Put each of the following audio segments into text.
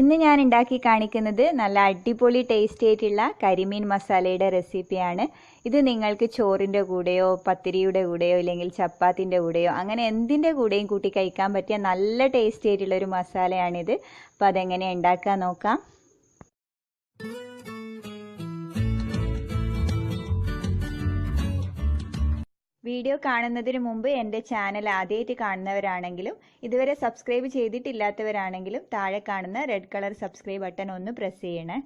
ഇന്ന് ഞാൻ ഉണ്ടാക്കി കാണിക്കുന്നത് നല്ല അടിപൊളി ടേസ്റ്റി ആയിട്ടുള്ള കരിമീൻ മസാലയുടെ റെസിപ്പിയാണ്. ഇത് നിങ്ങൾക്ക് ചോറിൻ്റെ കൂടെയോ പത്തിരിയുടെ കൂടെയോ ഇല്ലെങ്കിൽ ചപ്പാത്തിൻ്റെ കൂടെയോ അങ്ങനെ എന്തിൻ്റെ കൂടെയും കൂട്ടി കഴിക്കാൻ പറ്റിയ നല്ല ടേസ്റ്റി ആയിട്ടുള്ള ഒരു മസാലയാണിത്. അപ്പോൾ അതെങ്ങനെയാണ് ഉണ്ടാക്കാൻ നോക്കാം. വീഡിയോ കാണുന്നതിന് മുമ്പ് എൻ്റെ ചാനൽ ആദ്യമായിട്ട് കാണുന്നവരാണെങ്കിലും ഇതുവരെ സബ്സ്ക്രൈബ് ചെയ്തിട്ടില്ലാത്തവരാണെങ്കിലും താഴെ കാണുന്ന റെഡ് കളർ സബ്സ്ക്രൈബ് ബട്ടൺ ഒന്ന് പ്രസ് ചെയ്യണേ.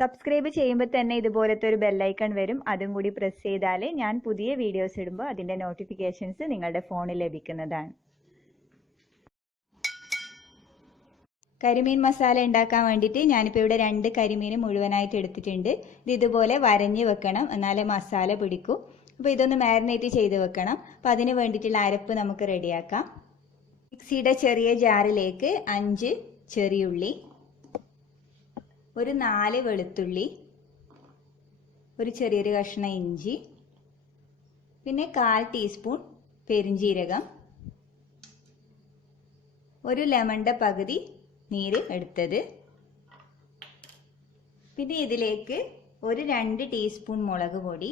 സബ്സ്ക്രൈബ് ചെയ്യുമ്പോൾ തന്നെ ഇതുപോലത്തെ ഒരു ബെല്ലൈക്കൺ വരും. അതും കൂടി പ്രസ് ചെയ്താൽ ഞാൻ പുതിയ വീഡിയോസ് ഇടുമ്പോൾ അതിൻ്റെ നോട്ടിഫിക്കേഷൻസ് നിങ്ങളുടെ ഫോണിൽ ലഭിക്കുന്നതാണ്. കരിമീൻ മസാല ഉണ്ടാക്കാൻ വേണ്ടിയിട്ട് ഞാനിപ്പോൾ ഇവിടെ 2 കരിമീൻ മുഴുവനായിട്ട് എടുത്തിട്ടുണ്ട്. ഇതുപോലെ വരഞ്ഞ് വെക്കണം, എന്നാലേ മസാല പിടിക്കൂ. അപ്പോൾ ഇതൊന്ന് മാരിനേറ്റ് ചെയ്ത് വെക്കണം. അപ്പോൾ അതിന് വേണ്ടിയിട്ടുള്ള അരപ്പ് നമുക്ക് റെഡിയാക്കാം. മിക്സിയുടെ ചെറിയ ജാറിലേക്ക് 5 ചെറിയുള്ളി, ഒരു 4 വെളുത്തുള്ളി, ഒരു ചെറിയൊരു കഷ്ണം ഇഞ്ചി, പിന്നെ 1/4 ടീസ്പൂൺ പെരിഞ്ജീരകം, ഒരു ലെമണിൻ്റെ പകുതി നീര് എടുത്തത്, പിന്നെ ഇതിലേക്ക് ഒരു 2 ടീസ്പൂൺ മുളക് പൊടി,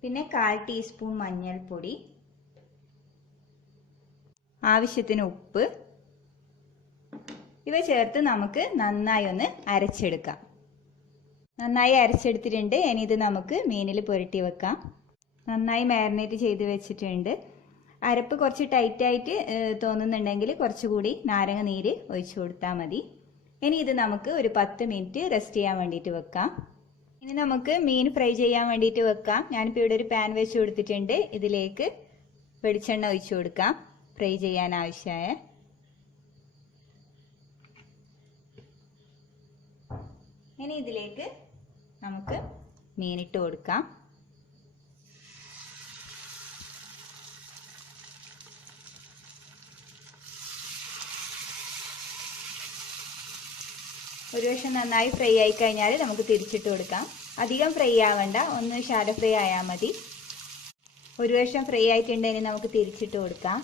പിന്നെ 1/4 ടീസ്പൂൺ മഞ്ഞൾപ്പൊടി, ആവശ്യത്തിന് ഉപ്പ്, ഇവ ചേർത്ത് നമുക്ക് നന്നായി ഒന്ന് അരച്ചെടുക്കാം. നന്നായി അരച്ചെടുത്തിട്ടുണ്ട്. ഇനി ഇത് നമുക്ക് മീനിൽ പുരട്ടി വെക്കാം. നന്നായി മാരിനേറ്റ് ചെയ്ത് വെച്ചിട്ടുണ്ട്. അരപ്പ് കുറച്ച് ടൈറ്റായിട്ട് തോന്നുന്നുണ്ടെങ്കിൽ കുറച്ചുകൂടി നാരങ്ങ നീര് ഒഴിച്ചു കൊടുത്താൽ മതി. ഇനി ഇത് നമുക്ക് ഒരു 10 മിനിറ്റ് റെസ്റ്റ് ചെയ്യാൻ വേണ്ടിയിട്ട് വെക്കാം. ഇനി നമുക്ക് മീൻ ഫ്രൈ ചെയ്യാൻ വേണ്ടിയിട്ട് വെക്കാം. ഞാനിപ്പോൾ ഇവിടെ ഒരു പാൻ വെച്ച് കൊടുത്തിട്ടുണ്ട്. ഇതിലേക്ക് വെളിച്ചെണ്ണ ഒഴിച്ചു കൊടുക്കാം ഫ്രൈ ചെയ്യാൻ ആവശ്യമായ. ഇനി ഇതിലേക്ക് നമുക്ക് മീനിട്ട് കൊടുക്കാം. ഒരു വശം നന്നായി ഫ്രൈ ആയി കഴിഞ്ഞാൽ നമുക്ക് തിരിച്ചിട്ട് കൊടുക്കാം. അധികം ഫ്രൈ ആവണ്ട, ഒന്ന് ഷാലോ ഫ്രൈ ആയാൽ മതി. ഒരു വശം ഫ്രൈ ആയിട്ടുണ്ടെങ്കിൽ നമുക്ക് തിരിച്ചിട്ട് കൊടുക്കാം.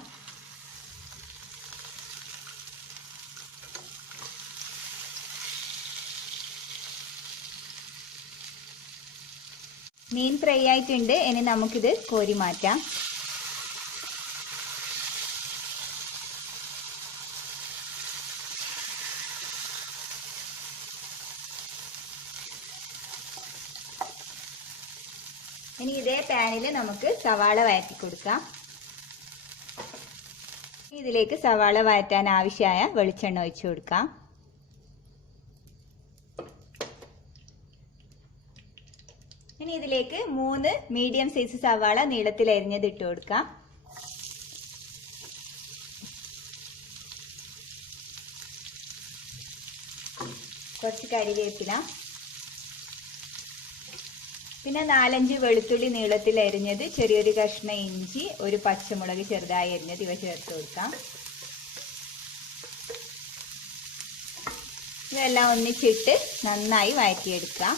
മീൻ ഫ്രൈ ആയിട്ടുണ്ട്. ഇനി നമുക്കിത് കോരി മാറ്റാം. ഇനി ഇതേ പാനിൽ നമുക്ക് സവാള വഴറ്റി കൊടുക്കാം. ഇതിലേക്ക് സവാള വഴറ്റാൻ ആവശ്യമായ വെളിച്ചെണ്ണ ഒഴിച്ചു കൊടുക്കാം. ഇനി ഇതിലേക്ക് 3 മീഡിയം സൈസ് സവാള നീളത്തിൽ അരിഞ്ഞത് ഇട്ട് കൊടുക്കാം. കുറച്ച് കരിവേപ്പില, പിന്നെ 4-5 വെളുത്തുള്ളി നീളത്തിൽ അരിഞ്ഞത്, ചെറിയൊരു കഷ്ണം ഇഞ്ചി, ഒരു പച്ചമുളക് ചെറുതായി അരിഞ്ഞത് ഇവ ചേർത്ത് കൊടുക്കാം. ഇതെല്ലാം ഒന്നിച്ചിട്ട് നന്നായി വഴറ്റിയെടുക്കാം.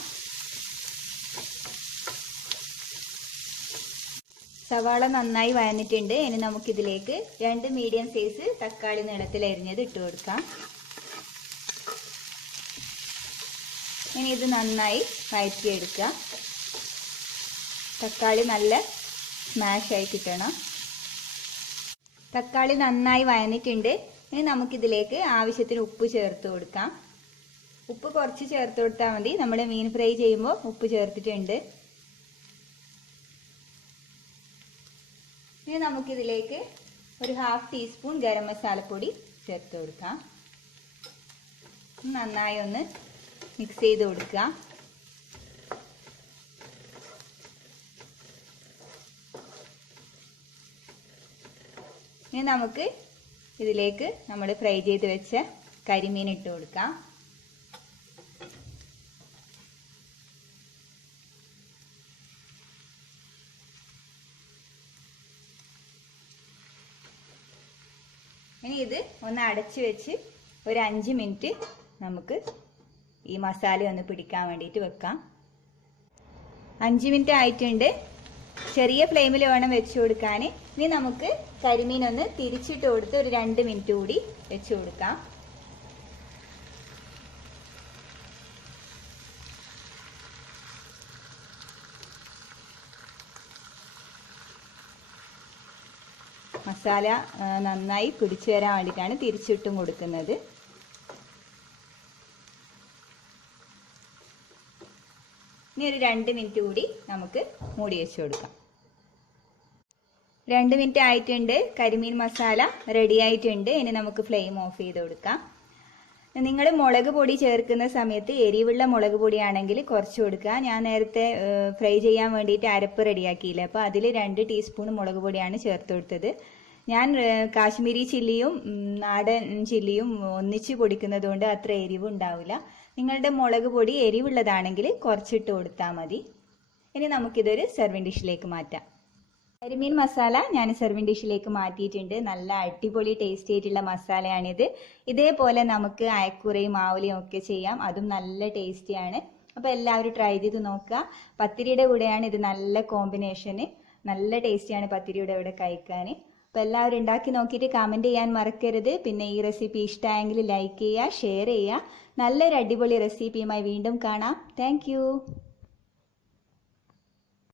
സവാള നന്നായി വഴന്നിട്ടുണ്ട്. ഇനി നമുക്കിതിലേക്ക് 2 മീഡിയം സൈസ് തക്കാളി നീളത്തിൽ അരിഞ്ഞത് ഇട്ട് കൊടുക്കാം. ഇനി ഇത് നന്നായി വഴറ്റിയെടുക്കാം. തക്കാളി നല്ല സ്മാഷായി കിട്ടണം. തക്കാളി നന്നായി വഴന്നിട്ടുണ്ട്. ഇനി നമുക്കിതിലേക്ക് ആവശ്യത്തിന് ഉപ്പ് ചേർത്ത് കൊടുക്കാം. ഉപ്പ് കുറച്ച് ചേർത്ത് കൊടുത്താൽ മതി. നമ്മൾ മീൻ ഫ്രൈ ചെയ്യുമ്പോൾ ഉപ്പ് ചേർത്തിട്ടുണ്ട്. ഇനി നമുക്കിതിലേക്ക് ഒരു 1/2 ടീസ്പൂൺ ഗരം മസാലപ്പൊടി ചേർത്ത് കൊടുക്കാം. നന്നായി ഒന്ന് മിക്സ് ചെയ്ത് കൊടുക്കുക. ഇനി നമുക്ക് ഇതിലേക്ക് നമ്മൾ ഫ്രൈ ചെയ്ത് വെച്ച കരിമീൻ ഇട്ട് കൊടുക്കാം. ഇനി ഇത് ഒന്ന് അടച്ചു വെച്ച് ഒരു 5 മിനിറ്റ് നമുക്ക് ഈ മസാല ഒന്ന് പിടിക്കാൻ വേണ്ടിയിട്ട് വെക്കാം. 5 മിനിറ്റ് ആയിട്ടുണ്ട്. ചെറിയ ഫ്ലെയിമിൽ വേണം വെച്ച് കൊടുക്കാൻ. ഇനി നമുക്ക് കരിമീൻ ഒന്ന് തിരിച്ചിട്ട് കൊടുത്ത് ഒരു 2 മിനിറ്റ് കൂടി വെച്ച് കൊടുക്കാം. മസാല നന്നായി പിടിച്ചു വരാൻ വേണ്ടിയിട്ടാണ് തിരിച്ചിട്ടും കൊടുക്കുന്നത്. ഇനി ഒരു 2 മിനിറ്റ് കൂടി നമുക്ക് മൂടി വെച്ച് കൊടുക്കാം. 2 മിനിറ്റ് ആയിട്ടുണ്ട്. കരിമീൻ മസാല റെഡി ആയിട്ടുണ്ട്. ഇനി നമുക്ക് ഫ്ലെയിം ഓഫ് ചെയ്ത് കൊടുക്കാം. നിങ്ങൾ മുളക് പൊടി ചേർക്കുന്ന സമയത്ത് എരിവുള്ള മുളക് പൊടിയാണെങ്കിൽ കുറച്ച് കൊടുക്കുക. ഞാൻ നേരത്തെ ഫ്രൈ ചെയ്യാൻ വേണ്ടിയിട്ട് അരപ്പ് റെഡിയാക്കിയില്ല, അപ്പോൾ അതിൽ 2 ടീസ്പൂൺ മുളക് പൊടിയാണ് ചേർത്ത് കൊടുത്തത്. ഞാൻ കാശ്മീരി ചില്ലിയും നാടൻ ചില്ലിയും ഒന്നിച്ച് പൊടിക്കുന്നത് കൊണ്ട് അത്ര എരിവ് ഉണ്ടാവില്ല. നിങ്ങളുടെ മുളക് പൊടി എരിവുള്ളതാണെങ്കിൽ കുറച്ചിട്ട് കൊടുത്താൽ മതി. ഇനി നമുക്കിതൊരു സെർവിങ് ഡിഷിലേക്ക് മാറ്റാം. കരിമീൻ മസാല ഞാൻ സെർവിങ് ഡിഷിലേക്ക് മാറ്റിയിട്ടുണ്ട്. നല്ല അടിപൊളി ടേസ്റ്റി ആയിട്ടുള്ള മസാലയാണിത്. ഇതേപോലെ നമുക്ക് അയക്കൂറയും ആവലയും ഒക്കെ ചെയ്യാം, അതും നല്ല ടേസ്റ്റിയാണ്. അപ്പോൾ എല്ലാവരും ട്രൈ ചെയ്ത് നോക്കുക. പത്തിരിയുടെ കൂടെയാണ് ഇത് നല്ല കോമ്പിനേഷന്. നല്ല ടേസ്റ്റിയാണ് പത്തിരിയുടെ കൂടെ കഴിക്കാൻ. അപ്പോൾ എല്ലാവരും ഉണ്ടാക്കി നോക്കിയിട്ട് കമൻറ്റ് ചെയ്യാൻ മറക്കരുത്. പിന്നെ ഈ റെസിപ്പി ഇഷ്ടമായെങ്കിൽ ലൈക്ക് ചെയ്യുക, ഷെയർ ചെയ്യുക. നല്ലൊരു അടിപൊളി റെസിപ്പിയുമായി വീണ്ടും കാണാം. താങ്ക്